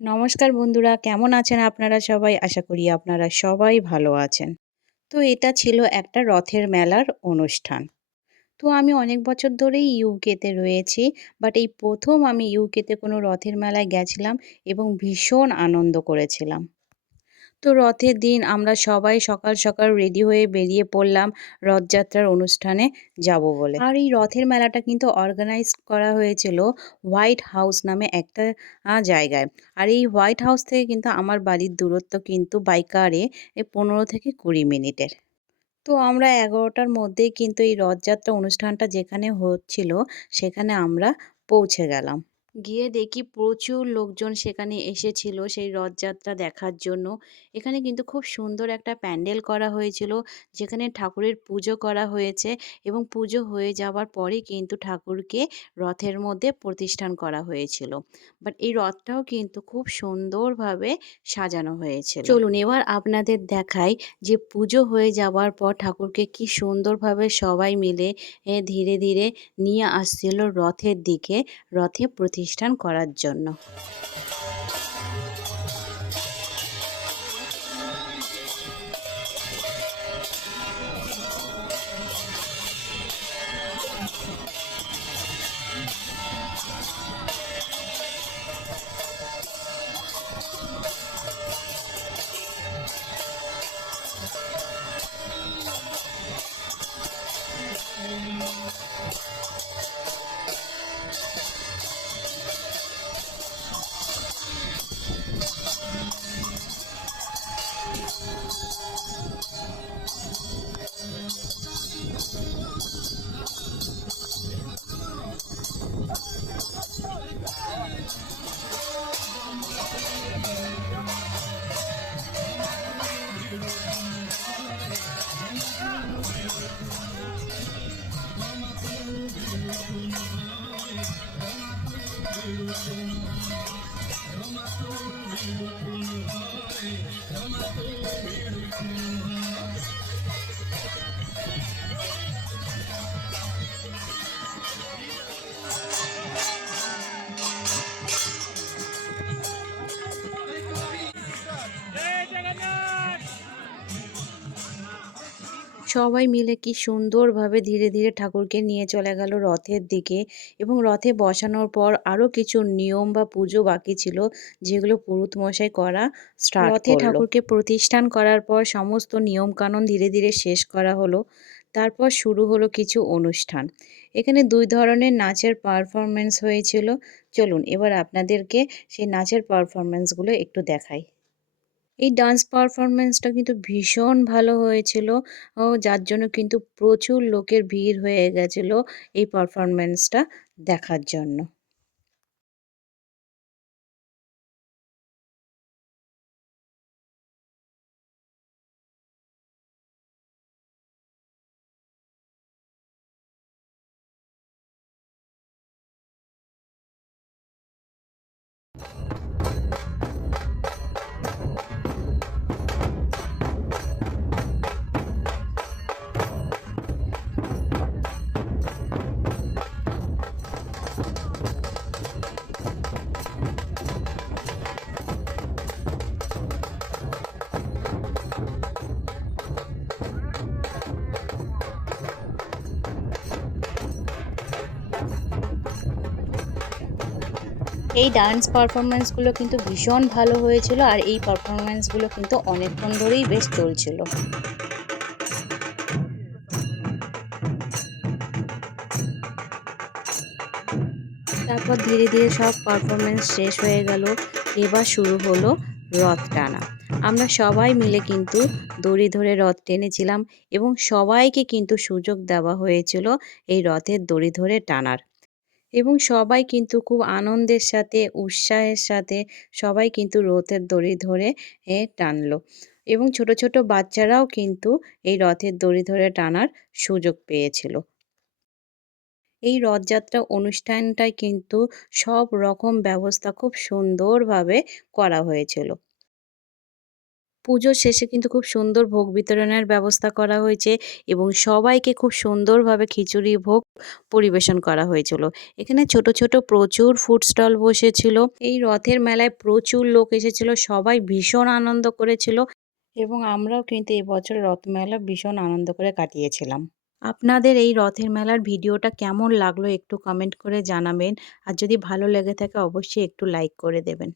নমস্কার বন্ধুরা, কেমন আছেন আপনারা সবাই? আশা করি আপনারা সবাই ভালো আছেন। তো এটা ছিল একটা রথের মেলার অনুষ্ঠান। তো আমি অনেক বছর ধরেই ইউকেতে রয়েছি। বাট এই ১ম আমি ইউকেতে কোনো রথের মেলায় গেছিলাম এবং ভীষণ আনন্দ করেছিলাম। তো রথের দিন আমরা সবাই সকাল সকাল রেডি হয়ে বেরিয়ে পড়লাম রথযাত্রার অনুষ্ঠানে যাব বলে। আর এই রথের মেলাটা কিন্তু অর্গানাইজ করা হয়েছিল হোয়াইট হাউস নামে একটা জায়গায়। আর এই হোয়াইট হাউস থেকে কিন্তু আমার বাড়ির দূরত্ব কিন্তু বাই কারে ১৫ থেকে ২০ মিনিটের। তো আমরা ১১টার মধ্যেই কিন্তু এই রথযাত্রা অনুষ্ঠানটা যেখানে হচ্ছিল সেখানে আমরা পৌঁছে গেলাম। গিয়ে দেখি প্রচুর লোকজন সেখানে এসেছিল সেই রথযাত্রা দেখার জন্য। এখানে কিন্তু খুব সুন্দর একটা প্যান্ডেল করা হয়েছিল, যেখানে ঠাকুরের পুজো করা হয়েছে এবং পুজো হয়ে যাওয়ার পরেই কিন্তু ঠাকুরকে রথের মধ্যে প্রতিষ্ঠান করা হয়েছিল। বাট এই রথটাও কিন্তু খুব সুন্দরভাবে সাজানো হয়েছিল। চলুন এবার আপনাদের দেখাই যে পুজো হয়ে যাওয়ার পর ঠাকুরকে কি সুন্দরভাবে সবাই মিলে ধীরে ধীরে নিয়ে আসছিল রথের দিকে, রথে প্রতিষ্ঠান করার জন্য। সবাই মিলে কি সুন্দরভাবে ধীরে ধীরে ঠাকুরকে নিয়ে চলে গেল রথের দিকে এবং রথে বসানোর পর আরও কিছু নিয়ম বা পুজো বাকি ছিল, যেগুলো পুরোহিত মশাই করা স্টার্ট রথে করলো। ঠাকুরকে প্রতিষ্ঠান করার পর সমস্ত নিয়ম কানুন ধীরে ধীরে শেষ করা হলো। তারপর শুরু হলো কিছু অনুষ্ঠান। এখানে ২ ধরনের নাচের পারফরম্যান্স হয়েছিল। চলুন এবার আপনাদেরকে সেই নাচের পারফরম্যান্সগুলো একটু দেখাই। এই ডান্স পারফরম্যান্সটা কিন্তু ভীষণ ভালো হয়েছিল। যার জন্য কিন্তু প্রচুর লোকের ভিড় হয়ে গেছিল এই পারফরম্যান্সটা দেখার জন্য। এই ডান্স পারফরম্যান্সগুলো কিন্তু ভীষণ ভালো হয়েছিল আর এই পারফরম্যান্সগুলো কিন্তু অনেকক্ষণ ধরেই বেশ চলছিল। তারপর ধীরে ধীরে সব পারফরম্যান্স শেষ হয়ে গেল। এবার শুরু হলো রথ টানা। আমরা সবাই মিলে কিন্তু দড়ি ধরে রথ টেনেছিলাম এবং সবাইকে কিন্তু সুযোগ দেওয়া হয়েছিল এই রথের দড়ি ধরে টানার। এবং সবাই কিন্তু খুব আনন্দের সাথে, উৎসাহের সাথে সবাই কিন্তু রথের দড়ি ধরে টানলো এবং ছোট ছোট বাচ্চারাও কিন্তু এই রথের দড়ি ধরে টানার সুযোগ পেয়েছিল। এই রথযাত্রা অনুষ্ঠানটায় কিন্তু সব রকম ব্যবস্থা খুব সুন্দরভাবে করা হয়েছিল। পুজোর শেষে কিন্তু খুব সুন্দর ভোগ বিতরণের ব্যবস্থা করা হয়েছে এবং সবাইকে খুব সুন্দরভাবে খিচুড়ি ভোগ পরিবেশন করা হয়েছিল। এখানে ছোট, ছোট প্রচুর ফুড স্টল বসেছিল। এই রথের মেলায় প্রচুর লোক এসেছিল। সবাই ভীষণ আনন্দ করেছিল এবং আমরাও কিন্তু এবছর রথ মেলা ভীষণ আনন্দ করে কাটিয়েছিলাম। আপনাদের এই রথের মেলার ভিডিওটা কেমন লাগলো একটু কমেন্ট করে জানাবেন। আর যদি ভালো লেগে থাকে অবশ্যই একটু লাইক করে দেবেন।